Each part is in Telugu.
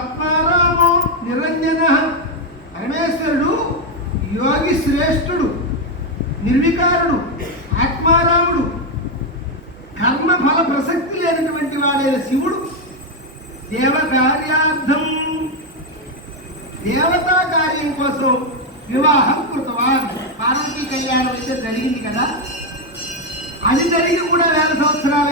ఆత్మారామో నిరంజన. పరమేశ్వరుడు యోగి శ్రేష్ఠుడు నిర్వికారుడు ఆత్మారాముడు కర్మ ఫల ప్రసక్తి లేనటువంటి వాడైన శివుడు దేవకార్యార్థం. దేవతా కార్యం కోసం వివాహం కృతవాన్. పార్వతీ కళ్యాణం అయితే జరిగింది కదా. అది జరిగి కూడా వేల సంవత్సరాలు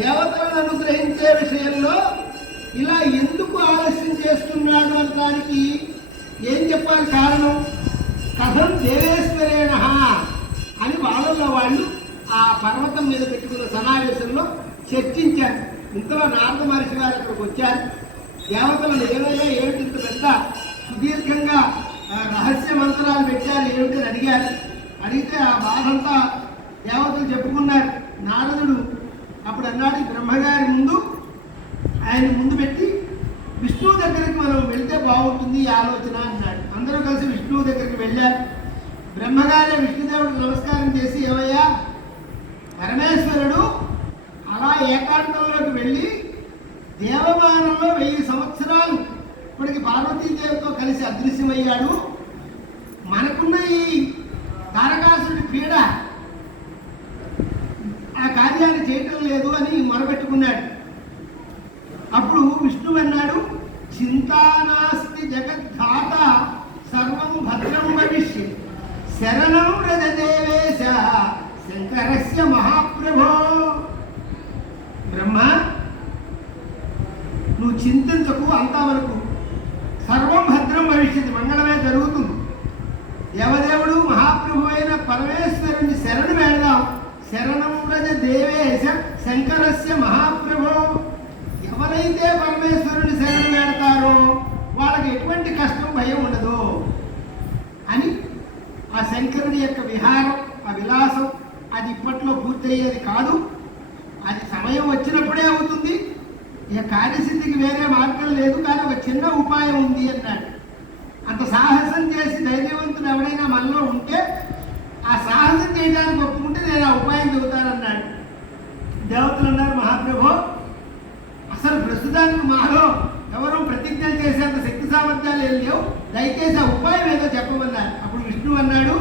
దేవతలను అనుగ్రహించే విషయంలో ఇలా ఎందుకు ఆలస్యం చేస్తున్నాడు అనడానికి ఏం చెప్పాలి కారణం? కథం దేవేశ్వరేణ అని వాళ్ళల్లో వాళ్ళు ఆ పర్వతం మీద పెట్టుకున్న సమావేశంలో చర్చించారు. ఇంతలో నారద మహర్షి గారు అక్కడికి వచ్చారు. దేవతలను ఏమయ్యా ఏమిటి ఇంత పెద్ద సుదీర్ఘంగా రహస్య మంత్రాలు పెట్టారు ఏమిటని అడిగారు. అడిగితే ఆ బాధంతా దేవతలు చెప్పుకున్నారు. నారదుడు అప్పుడు అన్నాడు బ్రహ్మగారి ముందు ఆయన ముందు పెట్టి విష్ణువు దగ్గరికి మనం వెళ్తే బాగుంటుంది ఈ ఆలోచన అన్నాడు. అందరూ కలిసి విష్ణువు దగ్గరికి వెళ్ళారు. బ్రహ్మగారే విష్ణుదేవుడు నమస్కారం చేసి ఏమయ్యా పరమేశ్వరుడు అలా ఏకాంతంలోకి వెళ్ళి దేవమానంలో వెయ్యి సంవత్సరాలు ఇప్పటికి పార్వతీదేవితో కలిసి అదృశ్యమయ్యాడు. మనకున్న ఈ తారకాసుడి పీడ ఆ కార్యాన్ని చేయటం లేదు అని మొరపెట్టుకున్నాడు అప్పుడు విష్ణువు అన్నాడు చింతానాస్తి జగద్ధాత సర్వం భద్రం భవిష్యత్ శరణం రజదేవేశ శంకరస్య మహాప్రభో. బ్రహ్మ నువ్వు చింతించకు అంతా వరకు. సర్వం భద్రం భవిష్యత్తు మంగళమే జరుగుతుంది. దేవదేవుడు మహాప్రభు అయిన పరమేశ్వరుని శరణు వేడదాం శరణం రజ దేవేశ శంకరస్య మహాప్రభో. ఎవరైతే పరమేశ్వరుని భయం ఉండదు. అని ఆ శంకరుని యొక్క విహారం ఆ విలాసం అది ఇప్పట్లో పూర్తయ్యేది కాదు. అది సమయం వచ్చినప్పుడే అవుతుంది. ఇక కార్యసిద్ధికి వేరే మార్గం లేదు కానీ ఒక చిన్న ఉపాయం ఉంది అన్నాడు. అంత సాహసం చేసి ధైర్యవంతుడు ఎవడైనా మనలో ఉంటే ఆ సాహసం చేయడానికి ఒప్పుకుంటే నేను ఆ ఉపాయం చెబుతానన్నాడు దేవతలు అన్నారు మహాప్రభు అసలు ప్రస్తుతానికి మాలో సామర్థ్యాలు ఏం లేవు. దయచేసి ఆ ఉపాయం ఏదో చెప్పమన్నారు. అప్పుడు విష్ణువు అన్నాడు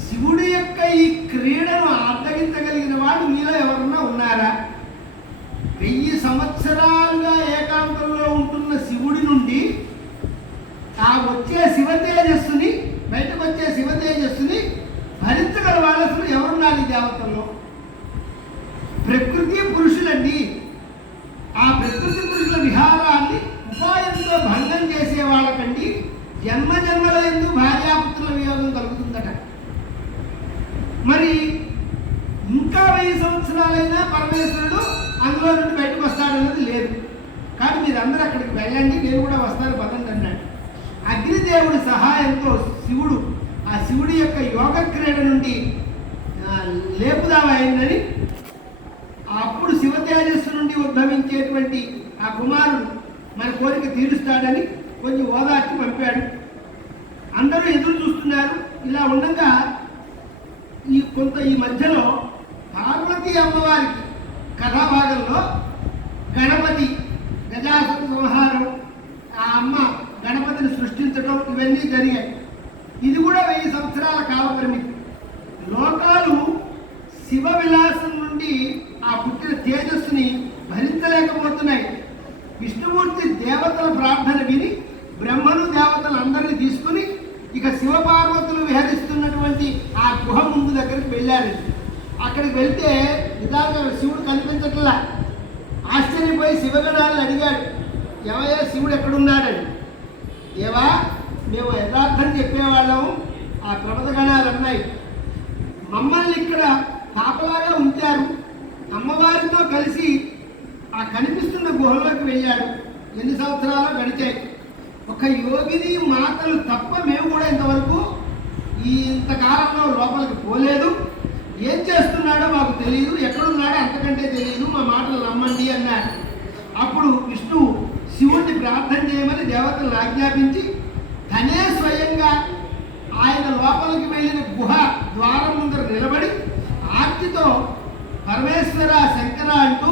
శివుడి యొక్క ఈ క్రీడను ఆర్దగించగలిగిన వాడు మీలో ఎవరన్నా ఉన్నారా? వెయ్యి సంవత్సరాలుగా ఏకాంతంలో ఉంటున్న శివుడి నుండి ఆ వచ్చే శివ తేజస్సుని బయటకు వచ్చే శివ తేజస్సుని భరించగల వాళ్ళసులు ఎవరున్నారు ఈ దేవతల్లో? ప్రకృతి పురుషులండి ఆ ప్రకృతి పురుషుల విహారాన్ని ఉపాయంతో భంగం చేసే వాళ్ళకండి జన్మ జన్మల ఎందు భార్యాపుత్రుల వియోగం కలుగుతుందట. మరి ఇంకా వెయ్యి సంవత్సరాలైనా పరమేశ్వరుడు అందులో నుండి బయటకు వస్తాడన్నది లేదు. కానీ అందరూ అక్కడికి వెళ్ళండి నేను కూడా వస్తాను పదండి అన్నాడు. అగ్నిదేవుడి సహాయంతో శివుడు ఆ శివుడి యొక్క యోగ క్రీడ నుండి ఆ, అప్పుడు శివ తేజస్సు నుండి ఉద్భవించేటువంటి ఆ కుమారుడు మన కోరిక తీరుస్తాడని కొంచెం ఓదార్చి పంపాడు. అందరూ ఎదురు చూస్తున్నారు. ఇలా ఉండగా ఈ కొంత ఈ మధ్యలో పార్వతీ అమ్మవారికి కథాభాగంలో గణపతి గజాసుర సంహారం ఆ అమ్మ గణపతిని సృష్టించడం ఇవన్నీ జరిగాయి. ఇది కూడా వెయ్యి సంవత్సరాల కాలపరిమితి. లోకాలు శివ విలాసం నుండి ఆ పుట్టిన తేజస్సుని భరించలేకపోతున్నాయి. విష్ణుమూర్తి దేవతల ప్రార్థన విని బ్రహ్మను దేవతలు అందరినీ తీసుకుని ఇక శివ పార్వతులు విహరిస్తున్నటువంటి ఆ గుహ ముందు దగ్గరికి వెళ్ళారు. అక్కడికి వెళ్తే నిదానంగా శివుడు కనిపించట్లా. ఆశ్చర్యపోయి శివగణాలను అడిగాడు ఎవయో శివుడు ఎక్కడున్నాడని? ఏవా మేము యథార్థం చెప్పేవాళ్ళం ఆ ప్రమదగణాలు అన్నాయి. మమ్మల్ని ఇక్కడ కాపలాగా ఉంచారు. అమ్మవారితో కలిసి ఆ కనిపిస్తున్న గుహలోకి వెళ్ళాడు. ఎన్ని సంవత్సరాలు గడిచాయి? ఒక యోగిని మాటలు తప్ప మేము కూడా ఇంతవరకు ఈ ఇంతకాలంలో లోపలికి పోలేదు. ఏం చేస్తున్నాడో మాకు తెలియదు ఎక్కడున్నాడో అంతకంటే తెలియదు మా మాటలు నమ్మండి అన్నాడు అప్పుడు విష్ణువు శివుణ్ణి ప్రార్థన చేయమని దేవతలను ఆజ్ఞాపించి తనే స్వయంగా ఆయన లోపలికి వెళ్ళిన గుహ ద్వారం ముందర నిలబడి ఆర్తితో పరమేశ్వర శంకర అంటూ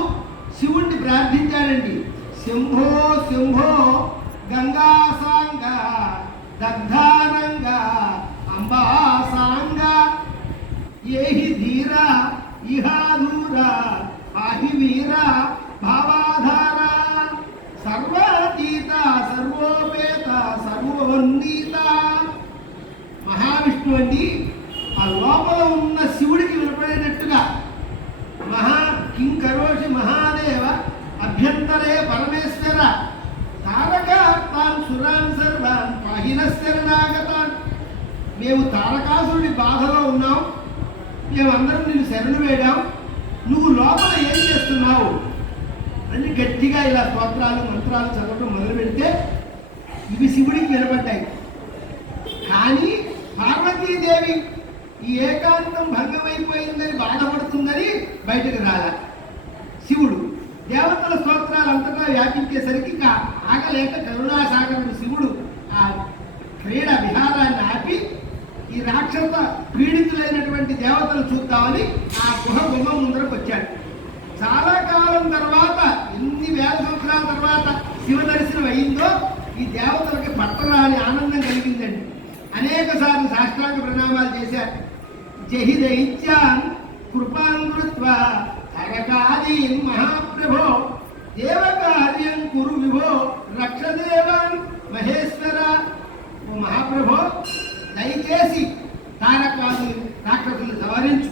శివుణ్ణి ప్రార్థించాడండి. శంభో శంభో గంగాసాంగ దగ్ధారంగ అంబాసాంగ ఏహి ధీర ఇహాదూర ఆహి వీర భావాధార. సర్వాతీత సర్వోపేత సర్వోన్నీత. మహావిష్ణు అండి ఆ లోపల ఉన్న శివుడికి వినపడేటట్టుగా మహా కింకరోషి మహాదేవ అభ్యంతరే పరమేశ్వర. తారకాత్మాన్ సురాన్ సర్వాన్ పాహినశరణాగతాన్ మేము తారకాసురుడి బాధలో ఉన్నాం. మేమందరం నిన్ను శరణు వేడాం. నువ్వు లోపల ఏం చేస్తున్నావు? అని గట్టిగా ఇలా స్తోత్రాలు మంత్రాలు చదవడం మొదలు పెడితే ఇవి శివుడికి వినపడ్డాయి. కానీ పార్వతీదేవి ఈ ఏకాంతం భంగమైపోయిందని బాధపడుతుందని బయటకు రాలా శివుడు దేవతల స్తోత్రాలు అంతటా వ్యాపించేసరికి ఇంకా ఆగలేక కరుణాసాగరుడు శివుడు ఆ క్రీడ విహారాన్ని ఆపి ఈ రాక్షస పీడితులైనటువంటి దేవతలు చూద్దామని ఆ గుహ గుమ్మం ముందరకు వచ్చాడు. చాలా కాలం తర్వాత ఎన్ని వేల సంవత్సరాల తర్వాత శివ దర్శనం అయిందో ఈ దేవతలకి పట్టరాని ఆనందం కలిగిందండి. అనేక సార్లు సాష్టాంగ ప్రణామాలు చేశారు. జహి దైత్యాన్ కృపాన్ కృత్వా మహాప్రభో దేవకార్యం కురు విభో రక్షదేవాన్ మహేశ్వర. ఓ మహాప్రభో దయచేసి తారకాది రాక్షసులు సవరించు.